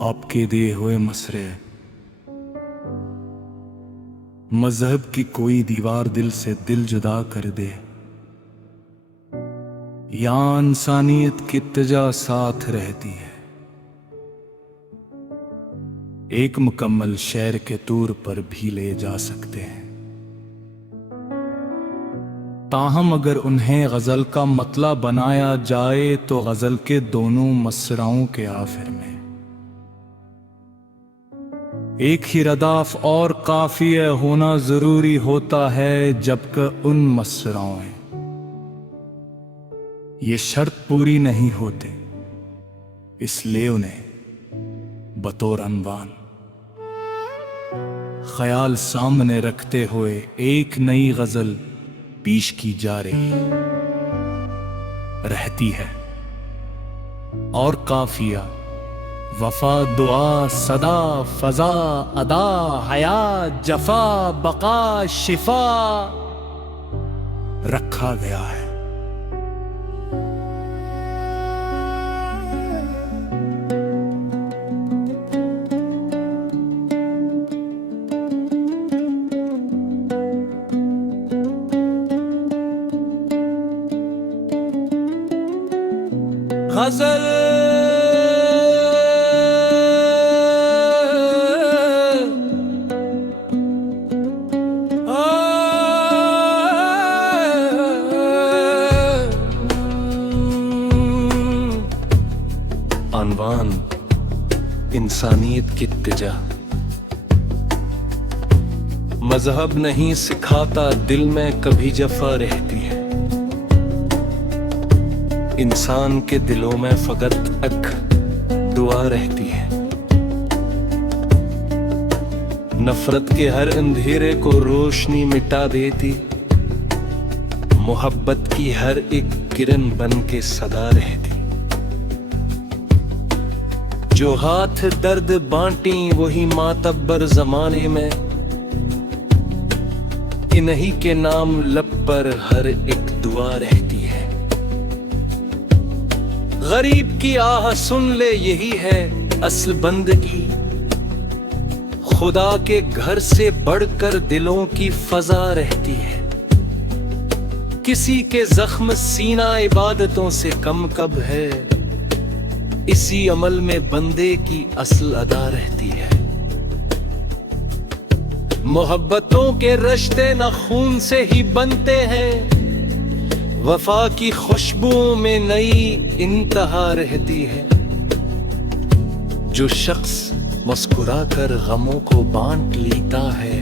आपके दिए हुए मसरे। मजहब की कोई दीवार दिल से दिल जुदा कर दे, या इंसानियत की इत्तेजा साथ रहती है। एक मुकम्मल शेर के तूर पर भी ले जा सकते हैं, ताहम अगर उन्हें गजल का मतला बनाया जाए तो गजल के दोनों मसराओं के आखिर में एक ही रदाफ और काफिया होना जरूरी होता है, जबकि उन मसराओं ये शर्त पूरी नहीं होते, इसलिए उन्हें बतौर अनवान ख्याल सामने रखते हुए एक नई गजल पेश की जा रही रहती है। और काफिया वफा दुआ सदा फजा अदा हयात जफा बका शिफा रखा गया है। गजल अनवान इंसानियत की इत्तेजा। मजहब नहीं सिखाता दिल में कभी जफा रहती है, इंसान के दिलों में फकत एक दुआ रहती है। नफरत के हर अंधेरे को रोशनी मिटा देती, मोहब्बत की हर एक किरण बन के सदा रहती। जो हाथ दर्द बांटी वही मातब्बर जमाने में, इन्हीं के नाम लब पर हर एक दुआ रहती है। गरीब की आह सुन ले यही है असल बंदगी, खुदा के घर से बढ़कर दिलों की फजा रहती है। किसी के जख्म सीना इबादतों से कम कब है, इसी अमल में बंदे की असल अदा रहती है। मोहब्बतों के रिश्ते न खून से ही बनते हैं, वफा की खुशबू में नई इंतहा रहती है। जो शख्स मुस्कुराकर गमों को बांट लेता है,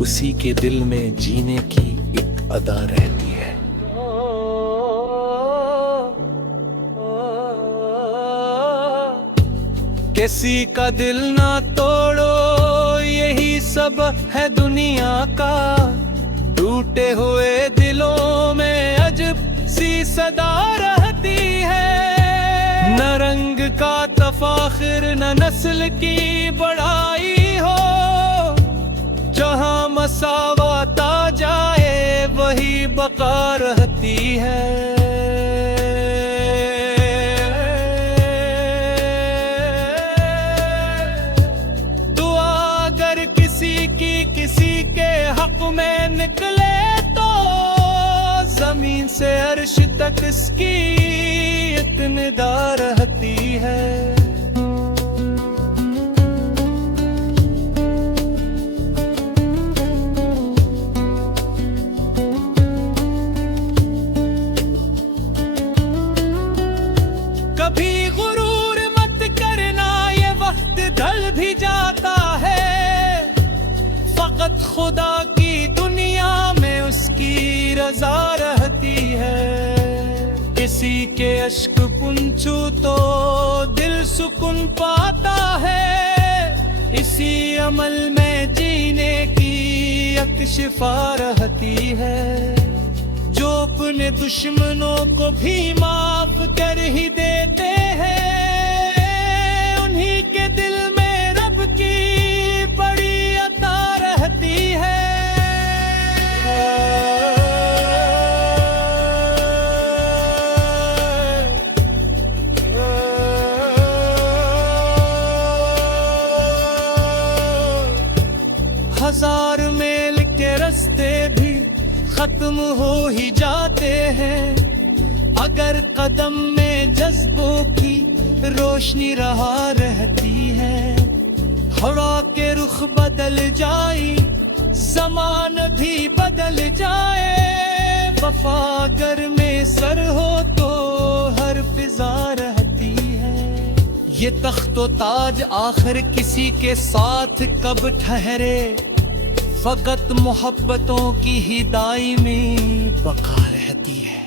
उसी के दिल में जीने की एक अदा रहती है। किसी का दिल ना तोड़ो, यही सब है दुनिया का। टूटे हुए दिलों में अजब सी सदा रहती है। न रंग का तफाखिर न नस्ल की बढ़ाई हो, जहां मसावत आ जाए वही बका रहती है। किसी के हक में निकले तो जमीन से अर्श तक इसकी इत्मीदा रहती है। कभी गुरूर मत करना, ये वक्त ढल भी जाता है। फकत खुदा की दुनिया में उसकी रजा रहती है। किसी के अश्क पुंछू तो दिल सुकून पाता है। इसी अमल में जीने की एक शिफा रहती है। जो अपने दुश्मनों को भी माफ कर ही देते हैं, उन्हीं के दिल में रब की बड़ी अता रहती है। खत्म हो ही जाते हैं। अगर कदम में जज्बों की रोशनी रहा रहती है, हवा के रुख बदल जाए, ज़मान भी बदल जाए। वफा अगर में सर हो तो हर फिजा रहती है। ये तख्तो ताज आखिर किसी के साथ कब ठहरे, फकत मोहब्बतों की ही दायमी बका रहती है।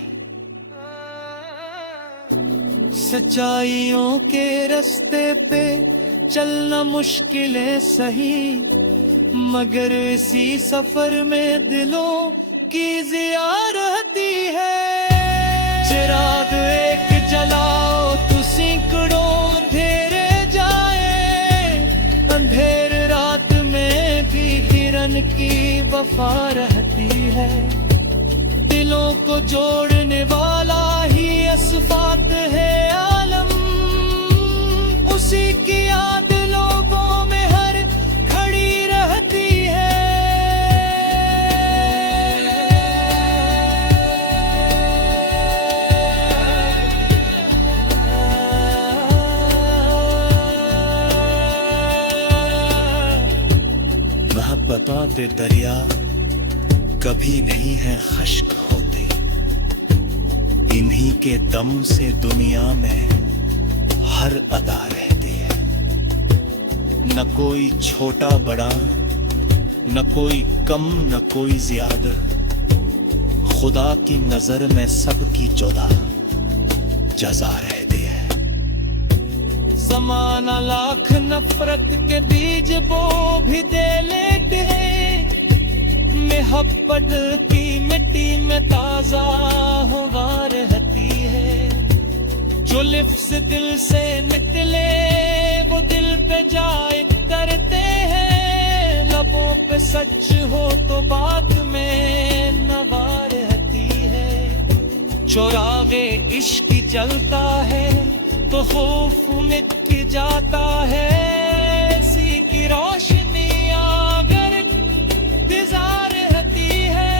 सच्चाइयों के रास्ते पे चलना मुश्किलें सही, मगर इसी सफर में दिलों की जिया रहती है। चिराग एक जलाओ तो सैकड़ों अंधेरे जाए, अंधेर रात में भी किरण की वफा रहती है। दिलों को जोड़ने वाला ही असफात है आलम, उसी की याद लोगों में हर घड़ी रहती है। मोहब्बतों पे दरिया कभी नहीं है खश्क होते, इन्हीं के दम से दुनिया में हर अदा रहती है। न कोई छोटा बड़ा, न कोई कम, न कोई ज्यादा, खुदा की नजर में सबकी जुदा जजा रहती है। ज़माना लाख नफरत के बीज बो भी दे लेते हैं, मोहब्बत की मिट्टी में ताजा हवा रहती है। जो लिफ्ज़ दिल से निकले वो दिल पे जाए करते हैं, लबों पे सच हो तो बात में नवा रहती है। चौरागे इश्क जलता है तो खौफ मिट जाता है, इसी की रोशनी अगर फिजा रहती है।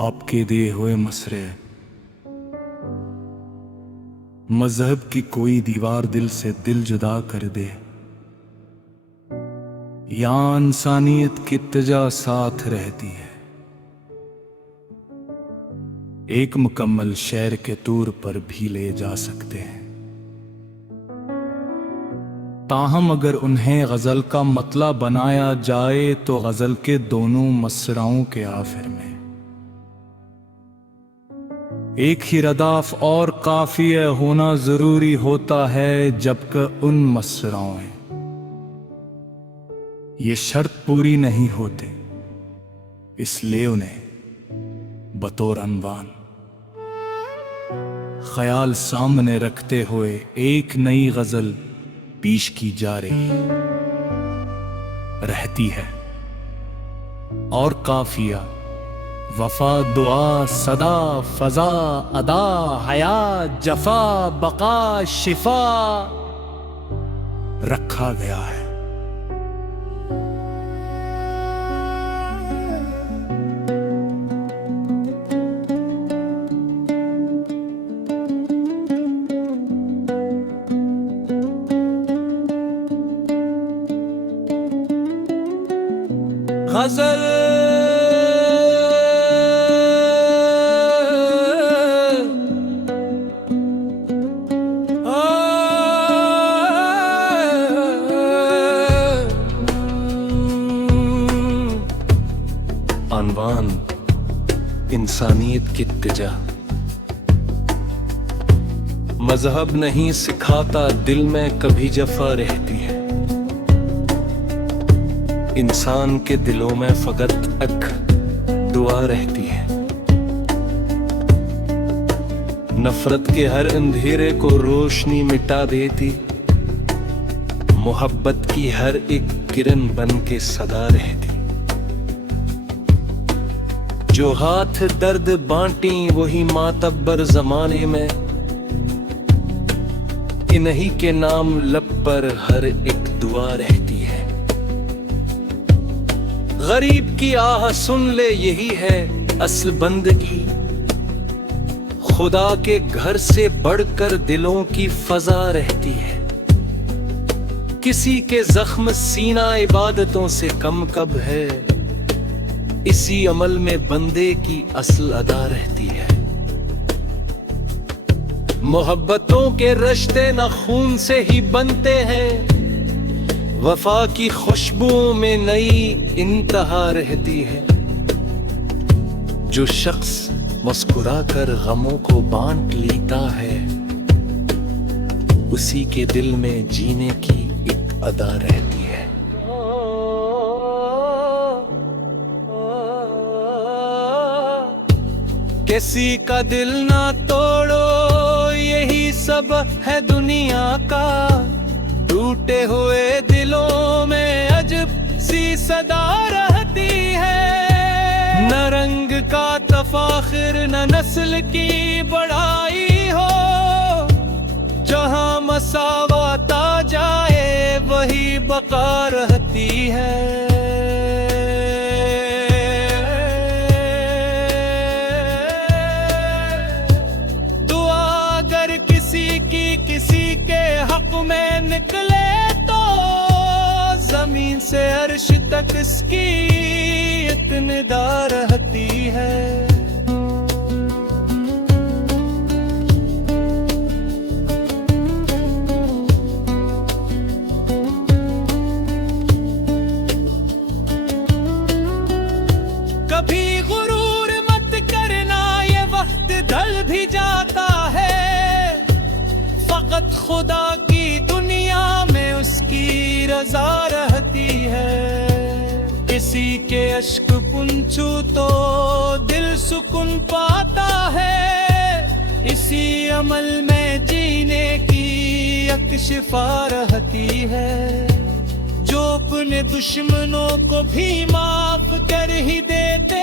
आपके दिए हुए मसरे, मजहब की कोई दीवार दिल से दिल जुदा कर दे, या इंसानियत की इत्तेजा साथ रहती है। एक मुकम्मल शेर के तूर पर भी ले जा सकते हैं, ताहम अगर उन्हें गजल का मतला बनाया जाए तो गजल के दोनों मसराओं के आखिर में एक ही रदाफ और काफिया होना जरूरी होता है, जबकि उन मसराओं में ये शर्त पूरी नहीं होते, इसलिए उन्हें बतौर अनवान ख्याल सामने रखते हुए एक नई गजल पेश की जा रही रहती है। और काफिया वफा दुआ सदा फजा अदा हयात जफा बका शिफा रखा गया है। गजल अनवान इंसानियत की इत्तिजा, मजहब नहीं सिखाता दिल में कभी जफा रहती है। इंसान के दिलों में फकत एक दुआ रहती है। नफरत के हर अंधेरे को रोशनी मिटा देती, मोहब्बत की हर एक किरण बन के सदा रहती। जो हाथ दर्द बांटी वही मातब्बर जमाने में, इन्हीं के नाम लब पर हर एक दुआ रहती है। गरीब की आह सुन ले, यही है असल बंदगी। खुदा के घर से बढ़कर दिलों की फजा रहती है। किसी के जख्म सीना इबादतों से कम कब है, इसी अमल में बंदे की असल अदा रहती है। मोहब्बतों के रिश्ते न खून से ही बनते हैं, वफा की खुशबू में नई इंतहा रहती है। जो शख्स मुस्कुरा कर गमों को बांट लेता है, उसी के दिल में जीने की एक अदा रहती है। किसी का दिल ना तोड़ो, यही सब है दुनिया का। टूटे हुए दिलों में अजब सी सदा रहती है। न रंग का तफाखिर न नस्ल की बड़ाई हो, जहां मसावत आ जाए वही बका रहती है। किसी के हक में निकले तो जमीन से अर्श तक इसकी इत्मीदा रहती है। कभी गुरूर मत करना, ये वक्त ढल भी जाता है। फकत खुदा की दुनिया में उसकी रजा रहती है। किसी के अश्क पुंछू तो दिल सुकून पाता है। इसी अमल में जीने की एक शिफा रहती है। जो अपने दुश्मनों को भी माफ कर ही देते